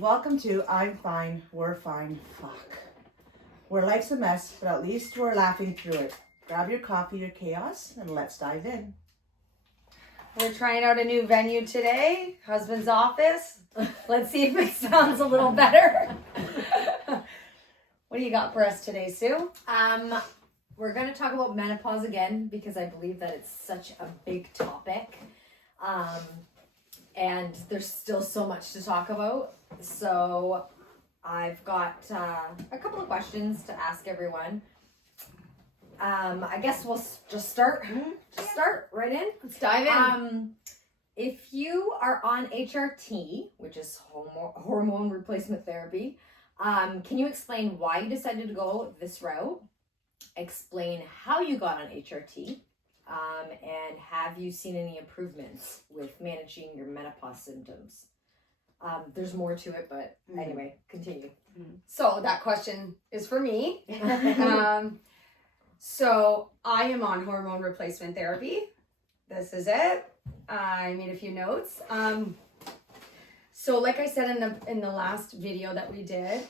welcome to I'm Fine, We're Fine, Fuck. Where life's a mess, but at least we're laughing through it. Grab your coffee or chaos, and let's dive in. We're trying out a new venue today, husband's office. Let's see if it sounds a little better. What do you got for us today, Sue? We're going to talk about menopause again because I believe that it's such a big topic. And there's still so much to talk about. So I've got a couple of questions to ask everyone. I guess we'll just start. Just start right in. Let's dive in. If you are on HRT, which is hormone replacement therapy, can you explain why you decided to go this route? Explain how you got on HRT. And have you seen any improvements with managing your menopause symptoms? There's more to it, but anyway, continue. So that question is for me. So I am on hormone replacement therapy. This is it. I made a few notes. So like I said in the last video that we did,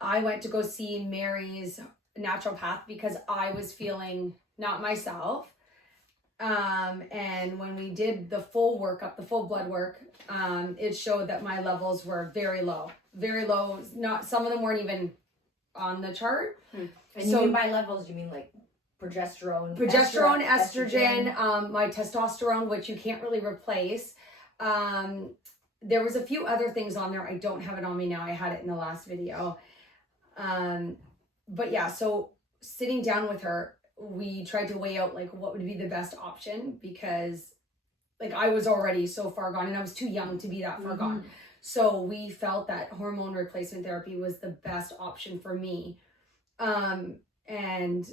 I went to go see Mary's naturopath because I was feeling not myself. And when we did the full workup, the full blood work, it showed that my levels were very low. Not, some of them weren't even on the chart. And so, you mean by levels, you mean like progesterone, estrogen, my testosterone, which you can't really replace. There was a few other things on there. I don't have it on me now. I had it in the last video. But yeah, so sitting down with her, we tried to weigh out like what would be the best option because like I was already so far gone and I was too young to be that far gone. So we felt that hormone replacement therapy was the best option for me. And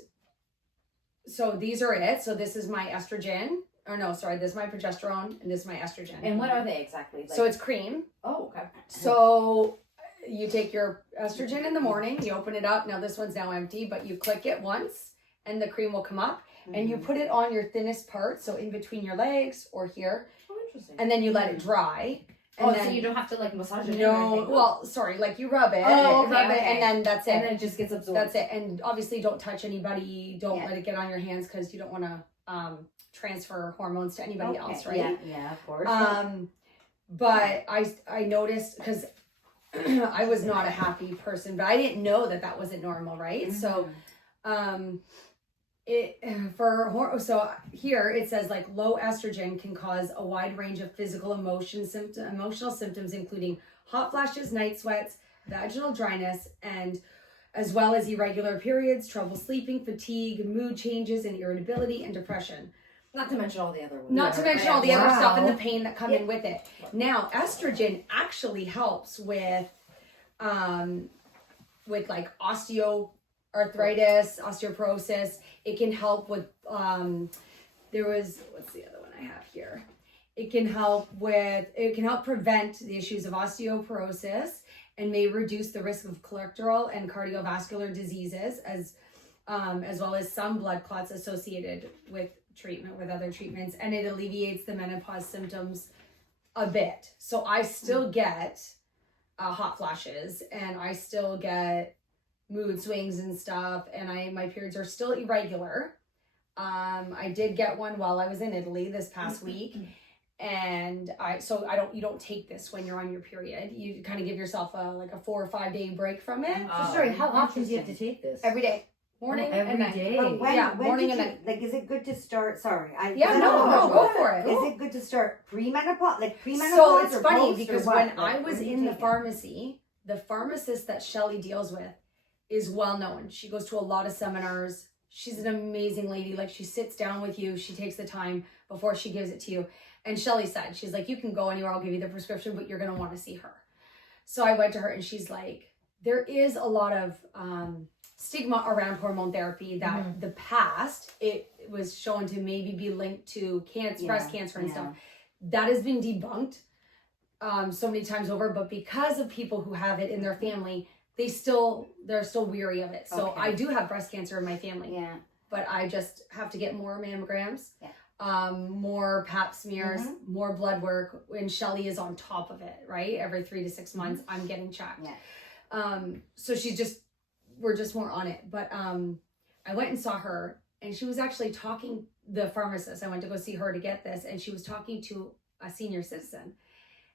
so these are it. So this is my estrogen. Or no, sorry, this is my progesterone and this is my estrogen. And what are they exactly? So it's cream. Oh, okay. So you take your estrogen in the morning, you open it up. Now this one's now empty, but you click it once and the cream will come up and you put it on your thinnest part. So in between your legs or here. Oh, interesting. And then you let it dry. And then, so you don't have to like massage it? No, well, sorry, like you rub it, and then that's it. And then it just gets absorbed. That's it. And obviously don't touch anybody. Don't let it get on your hands because you don't want to transfer hormones to anybody else, right? Yeah, of course. But I noticed because I was not a happy person, but I didn't know that wasn't normal, right? So, so here it says like low estrogen can cause a wide range of physical emotional symptoms, including hot flashes, night sweats, vaginal dryness, and as well as irregular periods, trouble sleeping, fatigue, mood changes, and irritability and depression. Not to mention all the other ones. Not to mention all the other stuff and the pain that come in with it. Now, estrogen actually helps with like osteoarthritis, osteoporosis. It can help with, what's the other one I have here? It can help prevent the issues of osteoporosis and may reduce the risk of cholesterol and cardiovascular diseases as well as some blood clots associated with treatment with other treatments, and it alleviates the menopause symptoms a bit. So I still get hot flashes and I still get mood swings and stuff, and my periods are still irregular. I did get one while I was in Italy this past week, and you don't take this when you're on your period. You kind of give yourself a 4 or 5 day break from it. So sorry, how often do you have to take this? Every day. Morning and night. Morning and night. Like, is it good to start? Sorry, go for it. Is it good to start pre-menopause? So it's funny because when I was in the pharmacy, the pharmacist that Shelly deals with is well known. She goes to a lot of seminars. She's an amazing lady. Like, she sits down with you. She takes the time before she gives it to you. And Shelly said, she's like, you can go anywhere. I'll give you the prescription, but you're going to want to see her. So I went to her and she's like, there is a lot of stigma around hormone therapy that the past, it was shown to maybe be linked to cancer, breast cancer and stuff. That has been debunked so many times over, but because of people who have it in their family, they're still weary of it. So I do have breast cancer in my family, but I just have to get more mammograms. more pap smears, more blood work, and Shelly is on top of it, right? Every 3 to 6 months, I'm getting checked. Yeah. So we're just more on it. But I went and saw her, and she was actually talking, the pharmacist, I went to go see her to get this, and she was talking to a senior citizen.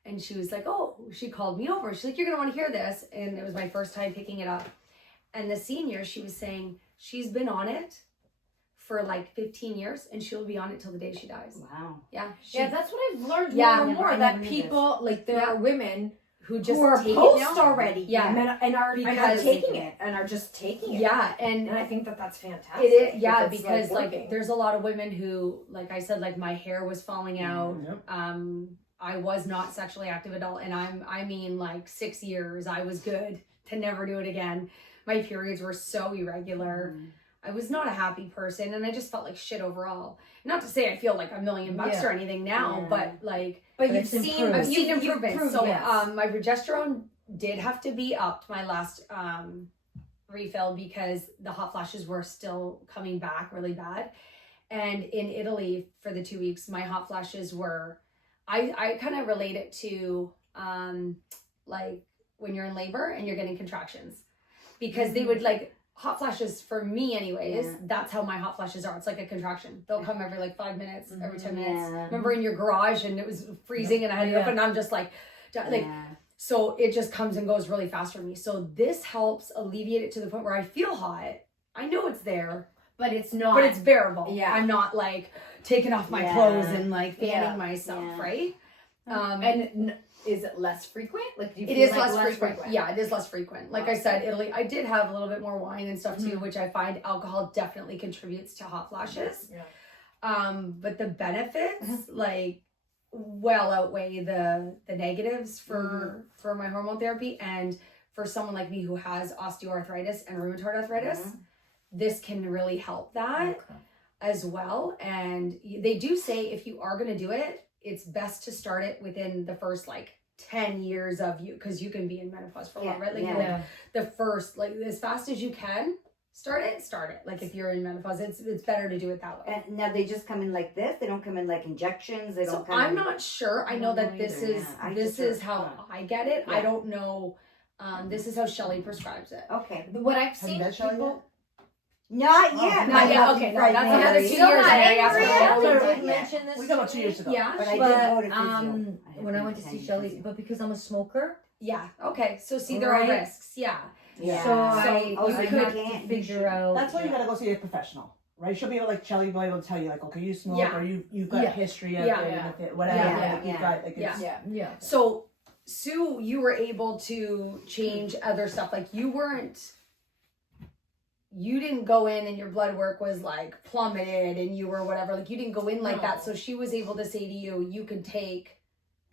And she was like, oh, she called me over. She's like, you're going to want to hear this. And it was my first time picking it up. And the senior, she was saying, she's been on it for like 15 years, and she'll be on it till the day she dies. Wow. Yeah. Yeah, that's what I've learned Yeah, more and more, I that never knew people, like, there are women who just who are take it post now. already. Yeah. And are Because- taking it and are just taking it. Yeah. And And I think that that's fantastic. it is, yeah, if it's, because like working. there's a lot of women who, like I said, like my hair was falling out. Yep. I was not sexually active at all, and I mean like 6 years I was good to never do it again. My periods were so irregular. I was not a happy person, and I just felt like shit overall. Not to say I feel like $1 million or anything now, Yeah. but like But But you've it's seen, improved. I've seen you've improvements. improved, So yes. my progesterone did have to be upped my last refill because the hot flashes were still coming back really bad. And in Italy for the 2 weeks, my hot flashes were, I kind of relate it to like when you're in labor and you're getting contractions, because they would like hot flashes for me anyways. Yeah. That's how my hot flashes are. It's like a contraction. They'll come every like 5 minutes, every 10 minutes. Yeah. Remember in your garage and it was freezing and I had to open, and I'm just like Yeah. so it just comes and goes really fast for me. So this helps alleviate it to the point where I feel hot. I know it's there, but it's not. but it's bearable. Yeah. I'm not like taking off my Yeah. clothes and like fanning Yeah. myself, Yeah. right? And is it less frequent? Like, do you It feel is like less frequent. Yeah, it is less frequent. Like I said, Italy, I did have a little bit more wine and stuff too, which I find alcohol definitely contributes to hot flashes. Yeah. But the benefits like well outweigh the negatives for my hormone therapy. And for someone like me who has osteoarthritis and rheumatoid arthritis, this can really help that as well. And they do say if you are going to do it, it's best to start it within the first like 10 years of you, because you can be in menopause for a while, right? Like, Yeah. like the first, like as fast as you can start it. Like if you're in menopause, it's better to do it that way. And now they just come in like this. They don't come in like injections. They So don't come I'm in. not sure. I know don't that know this either, is yeah. I this just is heard- how I get it. I Yeah. don't know. This is how Shelly prescribes it. Okay. What I've Have you seen met Shelly people. Not Oh, yet. not yet. Okay, no, that's another 2 Still years. not Mary, in after Maria? that. Yeah. Did Yeah. we mention this? We got about 2 years ago. Yeah. But I did But go to physio. I when I had went to been see attending Shelly, physio. but because I'm a smoker, Yeah. Okay. So see, there are Right. risks. Yeah. Yeah. so I, oh, I so you have can't- to figure out. That's why you gotta go see a professional, right? She'll be able, like Shelly, will be able to tell you, like, okay, you smoke, Yeah. or you've got Yeah. history of Yeah. it, Yeah. with it, whatever. Yeah. Like, you've Yeah. got, like, it's, Yeah. Yeah. So Sue, you were able to change other stuff. Like you didn't go in and your blood work was like plummeted and you were whatever. Like you didn't go in like that. So she was able to say to you, you could take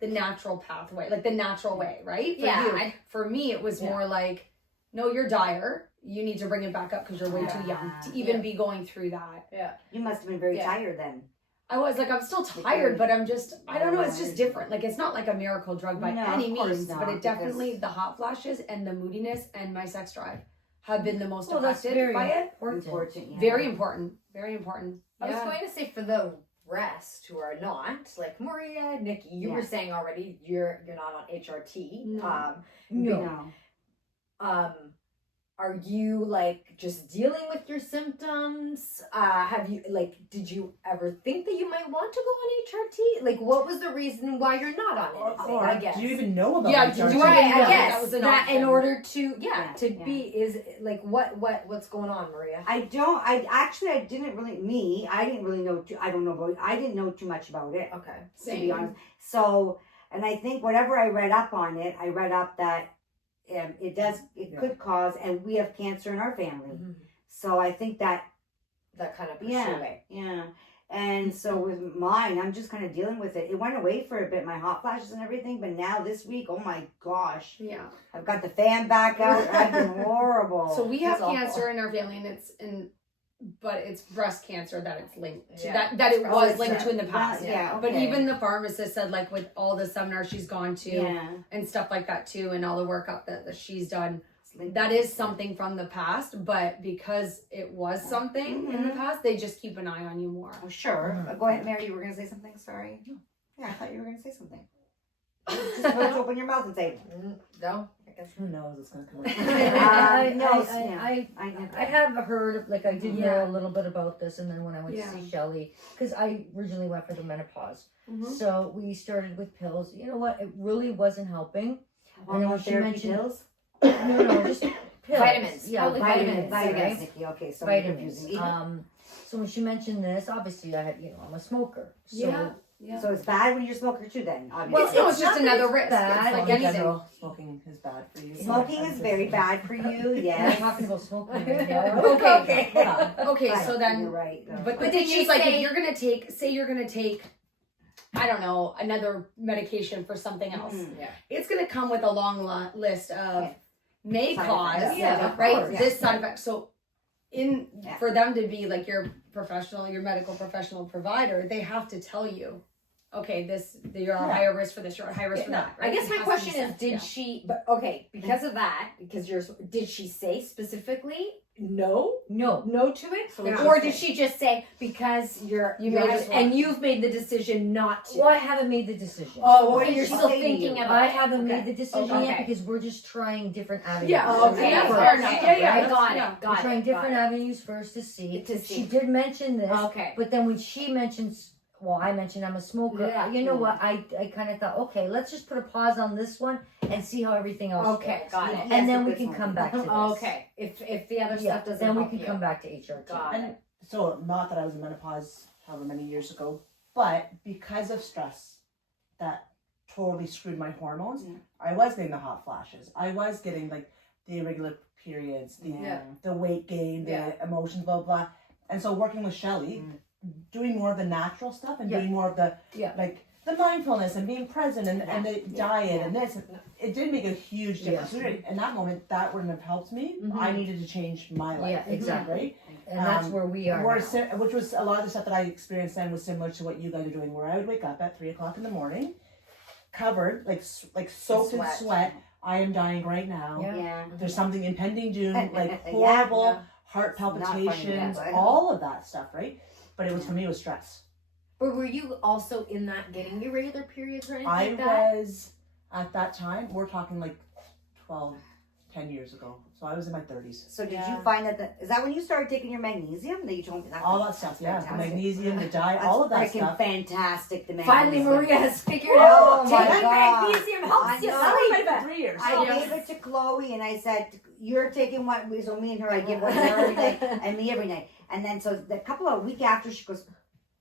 the natural pathway, like the natural way, right? For Yeah, you. For me, it was more like, no, you're dire. You need to bring it back up because you're way too young to even be going through that. Yeah. You must have been very Yeah. tired then. I was like, I'm still tired, but I'm just, I don't know, it's just different. Like, it's not like a miracle drug by No, any of course means, not, but it because- definitely, the hot flashes and the moodiness and my sex drive have been the most Well, that's affected very by it. Important. Yeah. Very important. Very important. I was Yeah. going to say for the rest who are not, like Maria, Nikki, you Yeah. were saying already you're not on HRT. No. No. Are you like just dealing with your symptoms? Have you did you ever think that you might want to go on HRT? Like, what was the reason why you're not on anything? or I guess. do you even know about Yeah, HRT? do you Right, Yeah, I guess that was an that option. in order to Yeah, to yeah. be is like what's going on, Maria? I didn't really know. I didn't know too much about it. Okay. To be Same. honest. So, and I think whatever I read up on it, I read up that it could cause, and we have cancer in our family. So I think that, That kind of pushed Yeah. you away. yeah. And so with mine, I'm just kind of dealing with it. It went away for a bit, my hot flashes and everything, but now this week, oh my gosh, Yeah. I've got the fan back out. I've been horrible. So we have That's awful. cancer in our family, and but it's breast cancer that it's linked to. Yeah. That it Oh, was it's linked a- to in the past. well, yeah, But okay. even the pharmacist said, like, with all the seminars she's gone to Yeah. and stuff like that too, and all the workup that she's done, Sleep. that is something from the past, but because it was something in the past, they just keep an eye on you more. Oh, sure. Mhm. Go ahead, Mary. You were gonna say something. Sorry. Yeah, I thought you were gonna say something. Just don't open your mouth and say. No, I guess. Who knows what's gonna come I have heard, like, I did Yeah. know a little bit about this, and then when I went Yeah. to see Shelly, because I originally went for the menopause, Mhm. so we started with pills. You know what? It really wasn't helping. And then when she Therapy mentioned pills. no, just pills. Vitamins. Yeah, Probably vitamins. vitamins, right? Nikki. Okay, so you're Vitamins. confusing me. So when she mentioned this, obviously I had, I'm a smoker. So Yeah. So it's bad when you're a smoker too. Then Well, obviously. no, it's just not that another it's risk. bad. It's like in anything. general, smoking is bad for you. Smoking is very bad for you. we're Yes. talking about smoking. right now. Okay. Yeah. Okay, Right, so then you're right. But the But thing did she is, like, say- if you're gonna take, I don't know, another medication for something else, Yeah. it's gonna come with a long list of may Side cause, effects. Yeah, of right? course. This side effect. So, Yeah. for them to be like your medical professional provider, they have to tell you, okay, you're a higher risk for this, you're a higher risk for that. I right? guess It my has to be question is, said, did yeah. she? But okay, because of that, did she say specifically no to it, So Yeah. or did she just say because You you've made and you've made the decision not to? Well, I haven't made the decision. Oh, What okay, did you're she still say to thinking you? about I it. haven't Okay. made the decision Okay. yet because we're just trying different avenues. Yeah, Okay, yeah, fair fair enough. enough. Yeah, Yeah, got yeah. it. We're Got trying it. different got avenues first to see. To see. She did mention this, it. Okay. but then when she mentions, well, I mentioned I'm a smoker. Yeah. You know what? I kind of thought, okay, let's just put a pause on this one and see how everything else Okay, goes. got it. Yes, And then a we good can one. come back to this. Okay. If the other Yeah, stuff doesn't then we help can you. come back to HRT. Got it. And so, not that I was in menopause however many years ago, but because of stress that totally screwed my hormones, I was getting the hot flashes. I was getting like the irregular periods, the weight gain, the Yeah. emotions, blah, blah. And so working with Shelly, doing more of the natural stuff and Yeah. doing more of the, Yeah. like, the mindfulness and being present and the diet and this, it did make a huge difference. Yeah. In that moment, that wouldn't have helped me. Mhm. I needed to change my life. Yeah, exactly. Right? And that's where we are now. Which was a lot of the stuff that I experienced then was similar to what you guys are doing, where I would wake up at 3:00 in the morning, covered, like soaked in Sweat. sweat. I am dying right now. Yeah. Yeah. There's something impending doom, like Yeah, horrible yeah. heart not funny, palpitations, yeah. all of that stuff, right? But it was for me, it was stress. But were you also in that getting irregular periods or anything I like that? was at that time. We're talking like 10 years ago. So I was in my 30s. So did Yeah. you find that? Is that when you started taking your magnesium that you told me that? All that stuff, yeah. The fantastic. magnesium, the diet, That's all of that freaking stuff. fantastic. The Finally, magnesium. Maria has figured Oh out my taking God. magnesium I helps you know. sleep. For 3 years. I Yes. gave it to Chloe and I said, "You're taking one." So me and her, I give one to her every night and me every night. And then so the couple of week after, she goes,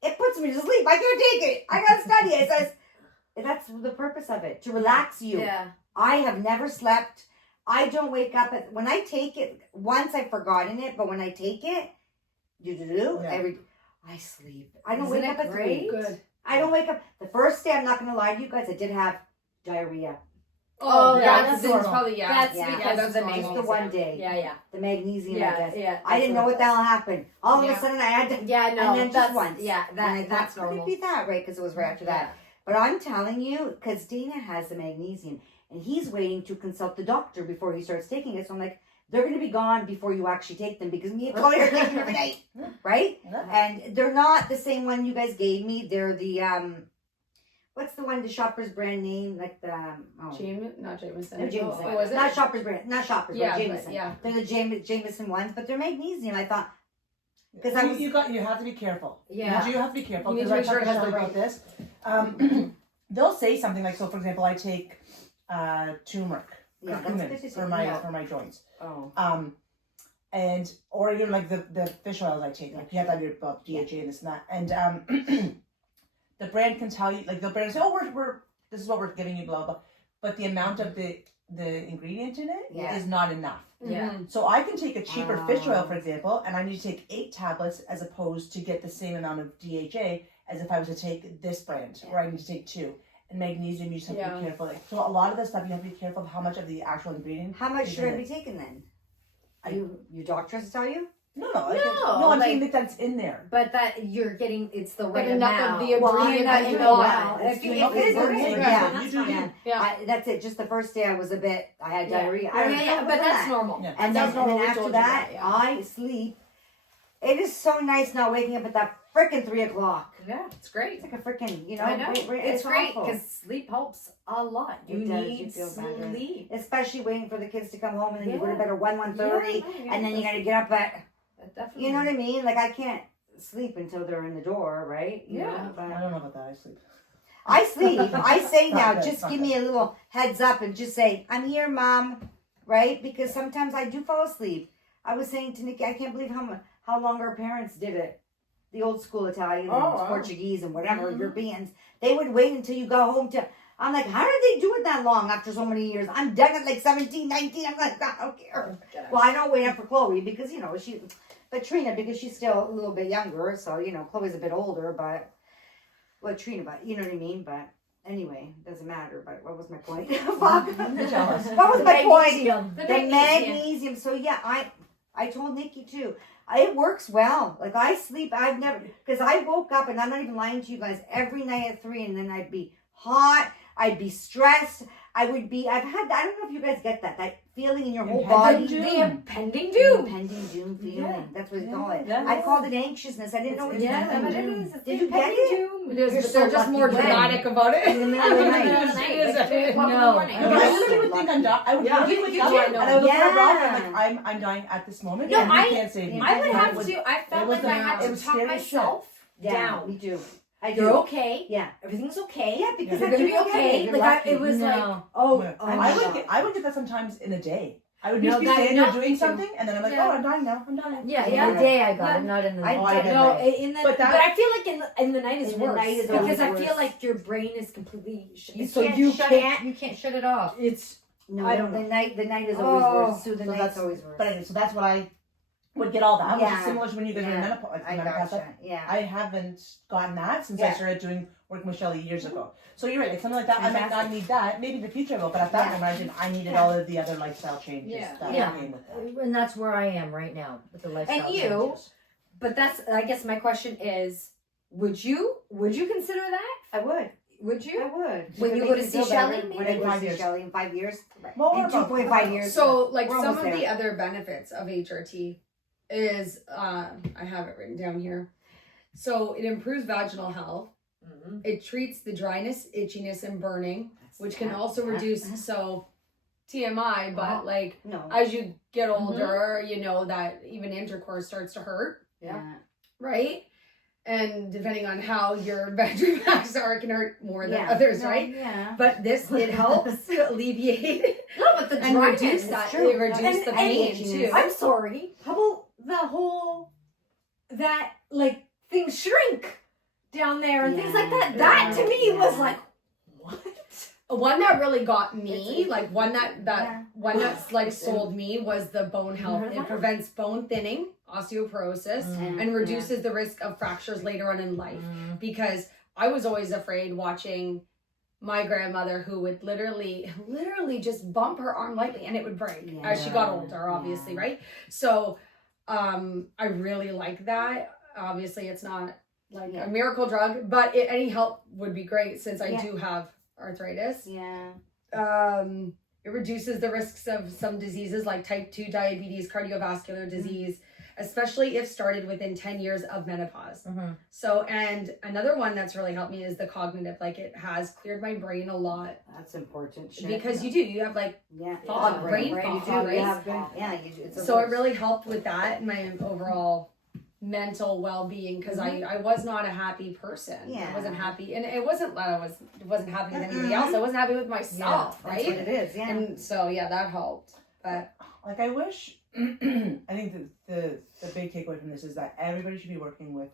"It puts me to sleep. I can't take it. I gotta study it." It says, "That's the purpose of it, to relax you." Yeah. I have never slept. I don't wake up when I take it. Once I've forgotten it, but when I take it, Yeah. I sleep. I don't Isn't wake it up at great? 3. Good. I don't wake up. The first day, I'm not gonna lie to you guys, I did have diarrhea. Oh, yeah, that's it's normal. probably That's Yeah. because that's of the normal. Just magnesium. the one day. Yeah. The magnesium, I Yeah. guess. Yeah. I didn't know what the hell happened. All of Yeah. a sudden, I had to. Yeah. No. And then just that's once. Yeah. and I That's thought, could normal. it be that, right? Because it was right after that. But I'm telling you, because Dana has the magnesium, and he's waiting to consult the doctor before he starts taking it. So I'm like, they're going to be gone before you actually take them because me and Chloe are taking them every night, right? Yeah. And they're not the same one you guys gave me. They're the what's the one? The Shoppers brand name, like the Not Jameson. No, Jameson. Oh, was it? Not Shoppers brand, not Shoppers, Yeah, but but Jameson. yeah. They're the Jameson ones, but they're magnesium. I thought because I You, was you have to be careful. Yeah. You have to be careful. You need because to make I sure it talked has to the Shelley about this. They'll say something like, so for example, I take turmeric, yeah, curcumin that's good. for my joints. Oh, And or even like the fish oils I take, like you have that in your book, DHA and this and that. And the brand can tell you, like the brand say, oh, we're this is what we're giving you, blah blah. But the amount of the ingredient in it is Yeah. not enough. Yeah. So I can take a cheaper fish oil, Oh. for example, and I need to take 8 tablets as opposed to get the same amount of DHA as if I was to take this brand, where I need to take 2. And magnesium, you just have to Yeah. be careful. Like, so a lot of this stuff, you have to be careful of how much of the actual ingredient. how much is should in I be it. taking then? Your doctor has to tell you? No, No, I'm like- saying that that's in there. But that you're getting, it's the But right enough amount. of the Well, ingredient I'm that not you doing want. well. If you- If if it is it's okay, okay, yeah. that's fine. Yeah. That's it. Just the first day I was a bit, I had diarrhea. I Yeah, mean, yeah, yeah, but that's normal. Yeah. And That's then, not what we after told you that, about, yeah. I sleep. It is so nice not waking up at that frickin' 3 o'clock. Yeah, it's great. It's like a frickin', you know. I know. It's great awful. because sleep helps a lot. You It does, need you feel better. sleep. Especially waiting for the kids to come home and then you go to Yeah. bed at 1:30, Yeah, and then you gotta get up at, definitely. you know what I mean? Like, I can't sleep until they're in the door, right? You Yeah. know, I but don't know about that. I sleep. I sleep. I say Not now, good, just not give good. me a little heads up and just say, I'm here, Mom, right? Because sometimes I do fall asleep. I was saying to Nikki, I can't believe how long our parents did it. The old school Italians and wow. Portuguese and whatever, Europeans. They would wait until you go home to, I'm like, how did they do it that long after so many years? I'm done at like 17, 19. I'm like, I don't care. Well, I don't wait up for Chloe because, you know, but Trina, because she's still a little bit younger. So, you know, Chloe's a bit older, but, well, Trina, but, you know what I mean? But anyway, doesn't matter. But what was my point? Fuck. Jealous. What was my point? The The magnesium. So yeah, I told Nikki too. It works well. Like I sleep. I've never, because I woke up and I'm not even lying to you guys, every night at 3, and then I'd be hot. I'd be stressed. I've had. I don't know if you guys get that feeling in your whole body. Impending The impending The doom. impending doom feeling. Yeah. That's what it's Yeah. called. Yeah. I called it anxiousness. I didn't know it was Yeah, impending but it doom. is. It's Did the you get impending it? doom. It is, You're but so they're just lucky. more When? dramatic about it. In the middle of the night. It's 3 o'clock in the No. morning. No, I Yes. literally would think I'm dying. I would Yeah. literally You wake do, up I and know. I would look at my dog and Yeah. I'm like, I'm dying at this moment. No, and I- you can't save me. I would That have was- to. I felt it was like I had it to was talk scary as shit. myself Yeah, down. me too. I do. You're okay. Yeah. Everything's okay. Yeah, because You're I gonna do be get okay. it. You're Like lucky. it was like, No. oh, Yeah. oh I my would God. get, I would get that sometimes in a day. I would No, just be that- sitting no, there doing me too. something, and then I'm like, Yeah. oh, I'm dying now. I'm dying. Yeah, In yeah. the day I got it, not in the I night. did. No, in the But but, that- I feel like in the night is In the worse night is because always I feel worse. like your brain is completely You so can't you shut can't. it. You can't shut it off. It's No, I don't the know. night is always Oh, worse. So the So night's that's always worse. But anyway, so that's what I would get all that, which Yeah. is similar to when you guys were in Yeah. menopause. I gotcha. Yeah. I haven't gotten that since I Yeah. started working with Shelly years ago. So you're right, like something like that. I might not Fantastic. need that. Maybe in the future I will, but at that Yeah. moment I needed Yeah. all of the other lifestyle changes Yeah. that Yeah. came with that. And that's where I am right now with the lifestyle And you- changes. But that's I guess my question is, would you consider that? I would. Would you? I would. When It you would go make to me see feel better Shelly, when I maybe? go to 5 see years. Shelly in 5 years. Well, In 2.5 years. So, like We're some almost of the there. other benefits of HRT is, I have it written down here. So it improves vaginal health. It treats the dryness, itchiness, and burning, which can also reduce. So TMI, but like No. as you get older, you know that even intercourse starts to hurt, Yeah. right? And depending on how your bedroom packs are, it can hurt more than Yeah. others, No, right? Yeah. But this, it helps alleviate No, but the and dryness reduce is that. true. It reduce the And pain itchiness. too. I'm sorry. How about the whole that like things shrink down there and things like that? That to me was like, what? One that really got me, It's- like one that Yeah. one that's like sold me was the bone health. Mhm. It prevents bone thinning, osteoporosis, and reduces the risk of fractures later on in life. Because I was always afraid watching my grandmother who would literally just bump her arm lightly and it would break as she got older, obviously, Yeah. right? So I really like that. Obviously it's not like Yeah. a miracle drug, but any help would be great since I Yeah. do have arthritis. Yeah. It reduces the risks of some diseases like type 2 diabetes, cardiovascular disease, especially if started within 10 years of menopause. So, and another one that's really helped me is the cognitive. Like it has cleared my brain a lot That's important. Shit. because you have like, yeah. fog, brain you fog, do. right? You have good, yeah. It's a so it worse. really helped with that and my overall mental well-being because I was not a happy person. Yeah. I wasn't happy, and it was't that I wasn't happy with anybody else. I wasn't happy with myself, That's right? what it is. Yeah. And so yeah, that helped. But Like I wish, I think the big takeaway from this is that everybody should be working with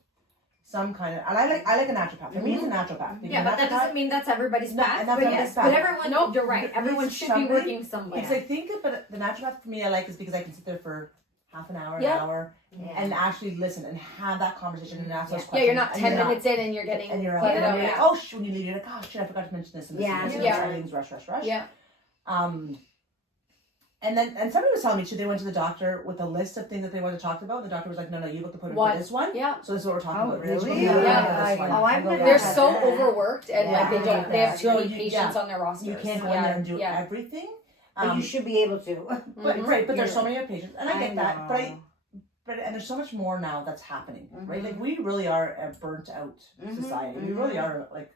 some kind of, and I like a naturopath. For me, it's a naturopath. Because Yeah, but that naturopath- doesn't mean that's everybody's No, path. and that's But everybody's yes, path. but everyone, Nope. you're right. It's Everyone should be something- working somewhere. Because I think, but the naturopath for me, I like is because I can sit there for half an hour, Yeah. an hour, Yeah. and actually listen and have that conversation and ask those yeah, questions. you're not and 10 you're not- minutes in and you're getting and you're out. flooded And out. you're like, Yeah. oh, when you leave, you're like, oh shit, I forgot to mention this and this Yeah. and this. And Yeah. everything's rush. Yeah. And somebody was telling me too, they went to the doctor with a list of things that they wanted to talk about. The doctor was like, no, you book the appointment for this one. Yeah. So this is what we're talking Oh, about. We're gonna really? go to Yeah. this one. Oh, I've never They're had so that. overworked and Yeah, like they I don't. get They have that. too many So you- patients yeah. on their rosters. You can't go in there and do everything. But you should be able to. But right, but there's so many patients, and I get that. know. But and there's so much more now that's happening, right? Mhm. Like we really are a burnt out Mhm, society. We mhm. really are like,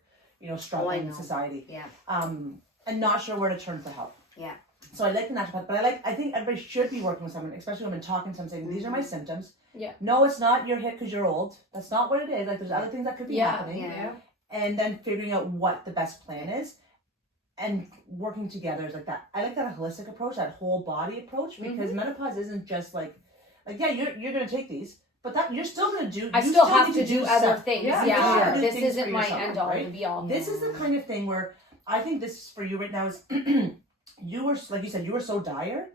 struggling know. society. Yeah. And not sure where to turn for help. Yeah. So I like the naturopath, but I think everybody should be working with someone, especially when I'm talking to them, saying these are my symptoms. Yeah. No, it's not you're hit because you're old. That's not what it is. Like there's other things that could be happening. Yeah. And then figuring out what the best plan is, and working together is like that. I like that holistic approach, that whole body approach, because menopause isn't just like yeah, you're gonna take these, but that you're still gonna do. I you still have need to do other stuff. things. Yeah, Yeah, you have to do this things isn't for my yourself, end all right? and be all. This is the kind of thing where I think this is for you right now is you were, like you said, you were so dire,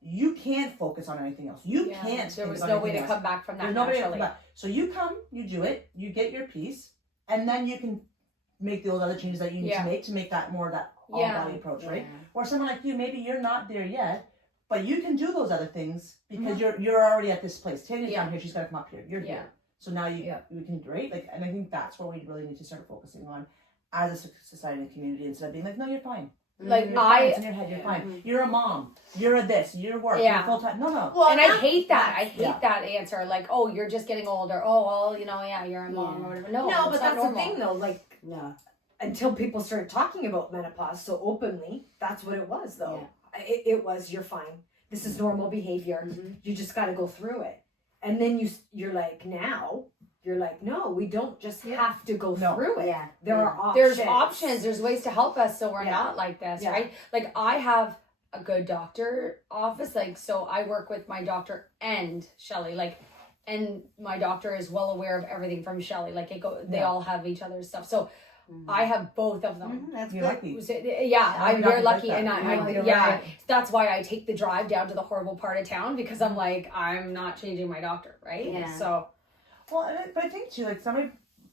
you can't focus on anything else. You Yeah, can't. There think was about no way anything to else. come back from that There's nobody else naturally. back. So you come, you do it, you get your piece, and then you can make those other changes that you need to make that more of that all body approach, right? Or someone like you, maybe you're not there yet, but you can do those other things because you're already at this place. Tanya's down here, she's got to come up here. You're here. So now you can, right? Like, and I think that's what we really need to start focusing on as a society and community, instead of being like, no, you're fine. Like You're fine. It's in your head, you're fine. You're a mom. You're a this. You're work. Yeah. You're full time. No. Well, and I hate that. I hate Yeah. that answer. Like, oh, you're just getting older. Oh, well, you're a mom or whatever. No, No, but it's that's not normal. the thing though. Like, No. until people started talking about menopause so openly, that's what it was though. It was, you're fine. This is normal behavior. You just got to go through it. And then you're like, now you're like, no, we don't just have to go through it. Yeah. There are options. There's options. There's ways to help us so we're Yeah. not like this, Yeah. right? Like I have a good doctor office. Like, so I work with my doctor and Shelly. Like, and my doctor is well aware of everything from Shelly. Like they all have each other's stuff. So I have both of them. That's You're good. lucky. So, yeah, I'm doctors very like lucky, that. and No, you're yeah, right. that's why I take the drive down to the horrible part of town because I'm like, I'm not changing my doctor, right? Yeah. So Well, but I think too, like somebody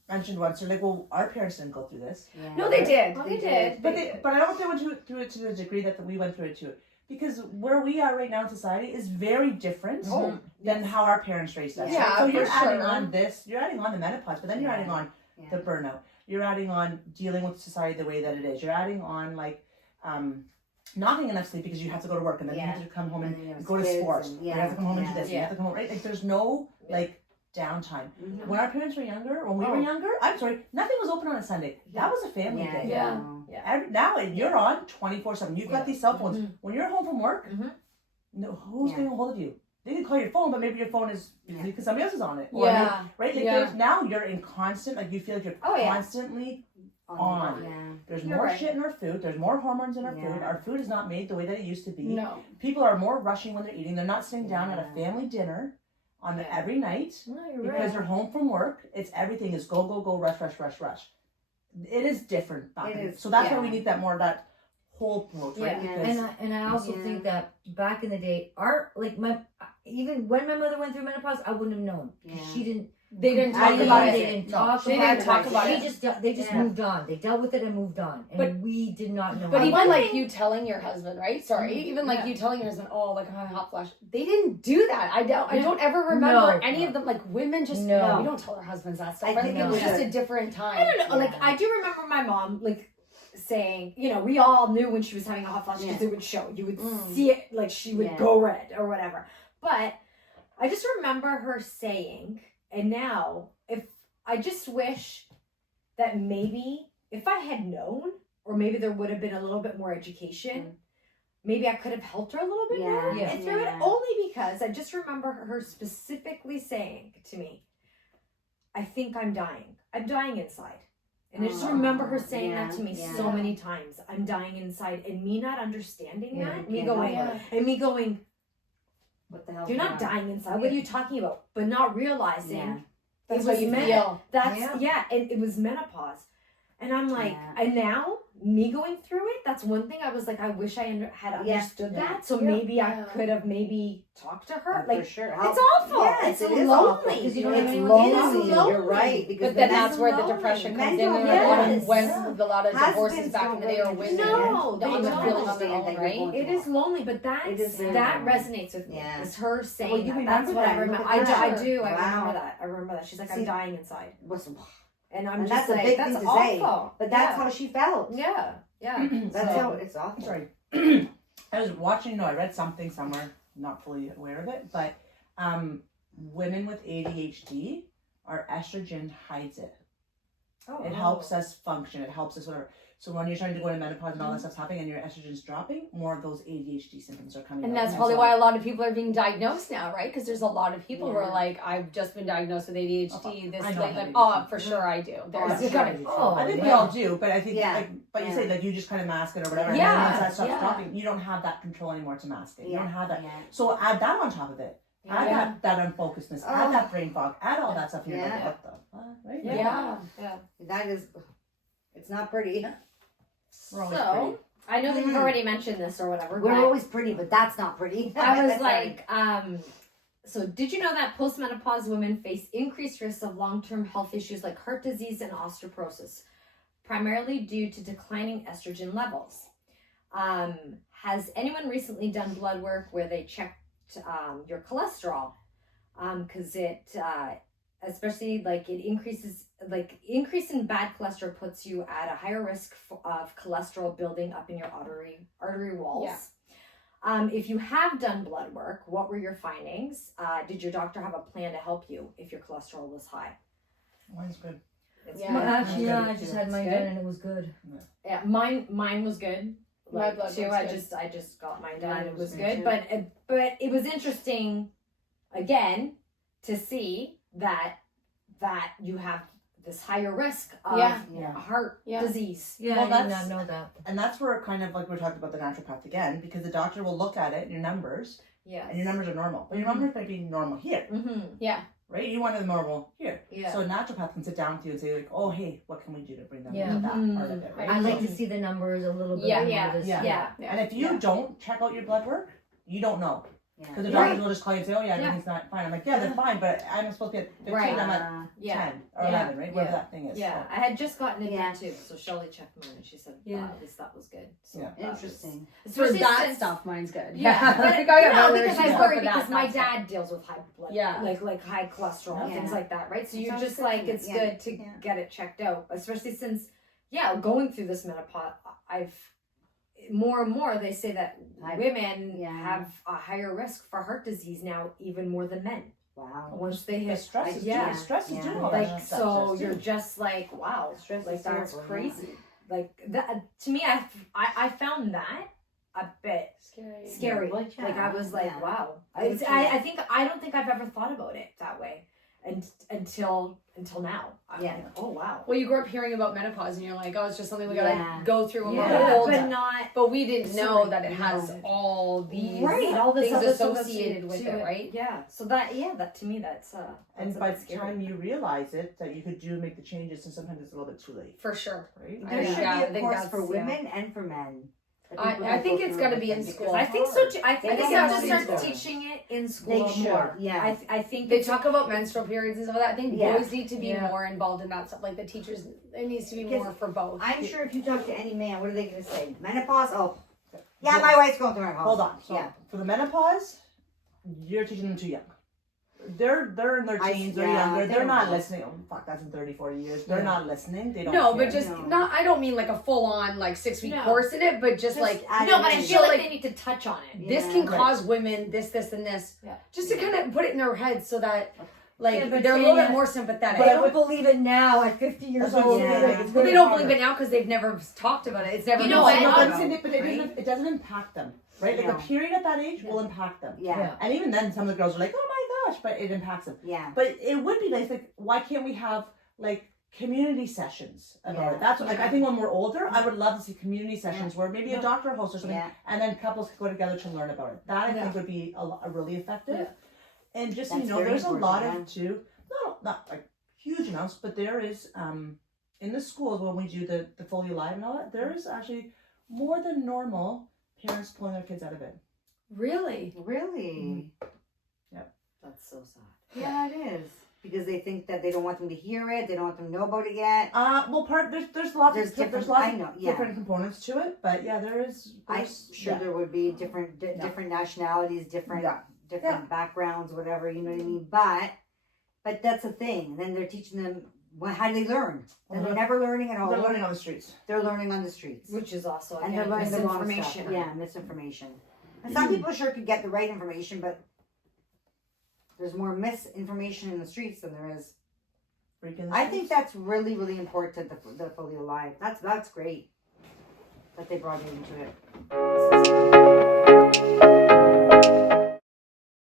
mentioned once, they're like, well, our parents didn't go through this. Yeah. no, they did. Oh, They did. But I don't think they went through it to the degree that we went through it too. Because where we are right now in society is very different than how our parents raised us. Yeah, So you're for adding sure. on this, you're adding on the menopause, but then you're adding on the burnout. You're adding on dealing with society the way that it is. You're adding on like not getting enough sleep because you have to go to work and then you have to come home and then you have go to kids sports. and- You have to come home and do yeah. this. You have to come home, right? Like there's no like downtime. When our parents were younger, when we were younger, I'm sorry, nothing was open on a Sunday. That was a family day. Yeah. Now you're on 24/7. You've got these cell phones. When you're home from work, no, who's getting a hold of you? They can call your phone, but maybe your phone is busy because somebody else is on it. Or Yeah. right? Like Yeah. there's, now you're in constant, like you feel like you're constantly on. Yeah. There's You're more right. shit in our food. There's more hormones in our food. Yeah. Our food is not made the way that it used to be. No. People are more rushing when they're eating. They're not sitting down at a family dinner on every night because they're home from work. It's everything is go, go, go, rush, rush, rush, rush. It is different back It then. is, So that's why we yeah. need that more of that whole approach, right? Yeah. Because And I also think that back in the day, even when my mother went through menopause, I wouldn't have known. Yeah. She didn't. They didn't I talk didn't- about They it. didn't No. talk They about didn't it. talk about it. They just Yeah. moved on. They dealt with it and moved on, and But- we did not know. But how even to- like you telling your husband, right? Sorry, even like you telling your husband, oh, like a hot flash. They didn't do that. I don't ever remember No. any of them. Like women just No. we don't tell our husbands that stuff. I I think think it was we just should. a different time. I don't know. Like Yeah. I do remember my mom like saying, we all knew when she was having a hot flash because it would show. You would see it, like she would go red or whatever. But I just remember her saying, and now if I just wish that maybe if I had known, or maybe there would have been a little bit more education, maybe I could have helped her a little bit more Yeah. through it. Only because I just remember her specifically saying to me, I think I'm dying. I'm dying inside. And I just remember her saying that to me so many times. I'm dying inside. And me not understanding that. Me going, What the hell? you're not dying inside. What are you talking about? But not realizing Yeah. That's it what was you men- feel. That's, and it was menopause. And I'm like, Yeah. and now me going through it, that's one thing I was like, I wish I had understood Yeah. that. So Yeah. maybe I could have maybe talked to her. For Like, sure. it's awful. Yes, it's it is lonely. awful, 'cause you don't have it's anyone lonely. to talk to. You're right. Because But then men that's are where the lonely. depression Men comes in. don't Like understand. when Yeah. a lot of divorces Husbands back in don't the day are really women No, they on the don't feeling on their understand own, that you're right? going It is lonely, but It is very that lonely. resonates with me. Yeah. It's her saying Well, you that. remember That's what I that. remember. Look at I that. do. I Wow. remember that. I remember that. She's like, I'm See- dying inside, Listen, and I'm And just that's a like, big that's thing to say, awful. but that's how she felt. Yeah, yeah. That's So- how it's awful. Sorry. I was watching, I read something somewhere, not fully aware of it, but women with ADHD, our estrogen hides it. Oh, It helps us function. It helps us whatever. So when you're trying to go into menopause and all that stuff's happening and your estrogen's dropping, more of those ADHD symptoms are coming And out. that's probably why a lot of people are being diagnosed now, right? Because there's a lot of people who are Yeah. like, I've just been diagnosed with ADHD. This I know like, how like you oh, do. for sure I do. There's I'm you sure gotta- I do. Oh, I think we yeah. all do, but I think, Yeah. like, but you Yeah. say like you just kind of mask it or whatever. Yeah. And then once that stuff's Yeah. dropping, you don't have that control anymore to mask it. You don't have that. Yeah. So add that on top of it. Add Yeah. that unfocusedness. Oh. Add that brain fog. Add all that stuff. And you're Yeah. like, what the fuck, right? Yeah, yeah. That is, it's not pretty. We're always So I know that you've Mhm. already mentioned this or whatever. We're but always pretty, but that's not pretty. I was Sorry. like, so did you know that postmenopause women face increased risks of long-term health issues like heart disease and osteoporosis, primarily due to declining estrogen levels? Has anyone recently done blood work where they checked your cholesterol? Because it, especially like it increase in bad cholesterol puts you at a higher risk of cholesterol building up in your artery walls. Yeah. If you have done blood work, what were your findings? Did your doctor have a plan to help you if your cholesterol was high? Mine's good. It's Yeah. Well, good. actually, yeah, I It's just good. had mine It's good? done and it was good. Yeah, mine was good. My blood too. work's I good. just got mine done. Mine It was was good good, too. but it was interesting, again, to see that you have this higher risk of Yeah. Yeah. heart Yeah. disease. Yeah, Well, I did that's- not know that. And that's where kind of like we're talking about the naturopath again, because the doctor will look at it, your numbers, Yeah. and your numbers are normal. But your numbers might be normal here, Mm-hmm. right? You wanted them normal here. Yeah. So a naturopath can sit down with you and say, like, oh, hey, what can we do to bring them Yeah. to that Mhm. part of it, right? I like So- to see the numbers a little bit. Yeah, more yeah, to see- yeah. Yeah. And if you Yeah. don't check out your blood work, you don't know. Yeah. Because the Yeah. doctors will just call you and say, oh, yeah, everything's not fine. I'm like, yeah, they're fine, but I'm supposed to be at 15, Right. I'm at Yeah. 10 or Yeah. 11, right? Whatever Yeah. that thing is. Yeah, So- I had just gotten it Yeah. done too, so Shelly checked mine and she said, Yeah. at least that was good. So Yeah. that was- Interesting. For Especially that since- stuff, mine's good. Yeah, but Like, I got no, my because allergies I for worry that, because my that's stuff. dad deals with high blood, Yeah. like high cholesterol, Yeah. things like that, right? So It you're sounds just good like to me. it's Yeah. good to Yeah. get it checked out, especially since going through this menopause, I've more and more they say that women Yeah. have a higher risk for heart disease now, even more than men. Wow. Once they The hit, stress is yeah. doing, stress is Yeah. doing all like that stuff. so Stress you're too. just like wow, Stress like is that's terrible, crazy. Like that to me, I found that a bit Scary. scary. Well, yeah. Like I was like, Yeah. wow. Me It's, too. I don't think I've ever thought about it that way, and until now. I'm Yeah. like, oh wow. Well, you grew up hearing about menopause, and you're like, oh, it's just something we gotta Yeah. go through when Yeah, we're old. but not But we didn't know Sorry, that it has no. all these all this things other stuff associated to with it, right? Yeah. So that to me that's And a by bit the scary. time you realize it, that you could make the changes, and sometimes it's a little bit too late, For sure. right? I There think- should yeah, I be a think course that's- for yeah. women and for men. For I- people I that think go it's through gotta be in everything, school. because I think so too. I They think have they have to to start do that. teaching it in school They more. should, yeah. I think They it's talk about menstrual periods and stuff like that. I think Yeah. boys need to be Yeah. more involved in that stuff. Like the teachers, it needs to be Because more for both. I'm sure if you talk to any man, what are they going to say? Menopause? Oh, yeah, my wife's going through menopause. Hold on. So Yeah. for the menopause, you're teaching them too young. They're in their teens, they're yeah, younger, they they're don't not know. listening. Oh fuck, that's in 30, 40 years. They're Yeah. not listening. They don't No, care. but just No. not. I don't mean like a full on like 6-week No. course in it, but just like add no, it but I in. feel So, like like, they need to touch on it. this Yeah. can Right. cause women this, and this. Yeah. Just to kind of put it in their heads so that like Yeah, but they're a little they- bit more sympathetic. They don't believe it now at 50 years That's what old. I'm saying, Yeah. like, it's Well, very they don't hard. believe it now because they've never talked about it. It's never You been know spoken what? No, I'm about. saying it, but right? it doesn't impact them, right? Like No. the period at that age will impact them. Yeah. And even then, some of the girls are like, "Oh my gosh," but it impacts them. Yeah. But it would be nice. Like, why can't we have like community sessions about Yeah. it? That's what, like I think when we're older, I would love to see community sessions where maybe Yeah. a doctor hosts or something, Yeah. and then couples could go together to learn about it. That I Yeah. think would be a really effective. Yeah. And just so That's you know, very there's a lot important, of too, not like huge amounts, but there is in the schools when we do the fully live and all that, there is actually more than normal parents pulling their kids out of bed. Really? Really? That's so sad. Yeah, it is. Because they think that they don't want them to hear it. They don't want them to know about it yet. Well, there's lots There's of different. there's lots I of know. Yeah. different components to it, but yeah, I'm sure yeah. there would be different different nationalities, different Yeah. different backgrounds, whatever, you know what I mean? But that's the thing. And then they're teaching them how do they learn? And they're never learning at home. They're learning on the streets. They're learning on the streets. Which is also And again, they're learning the wrong stuff. misinformation. Yeah, misinformation. And some people sure could get the right information, but there's more misinformation in the streets than there is. Freaking I think that's really, really important. The fully alive. That's great that they brought it into it.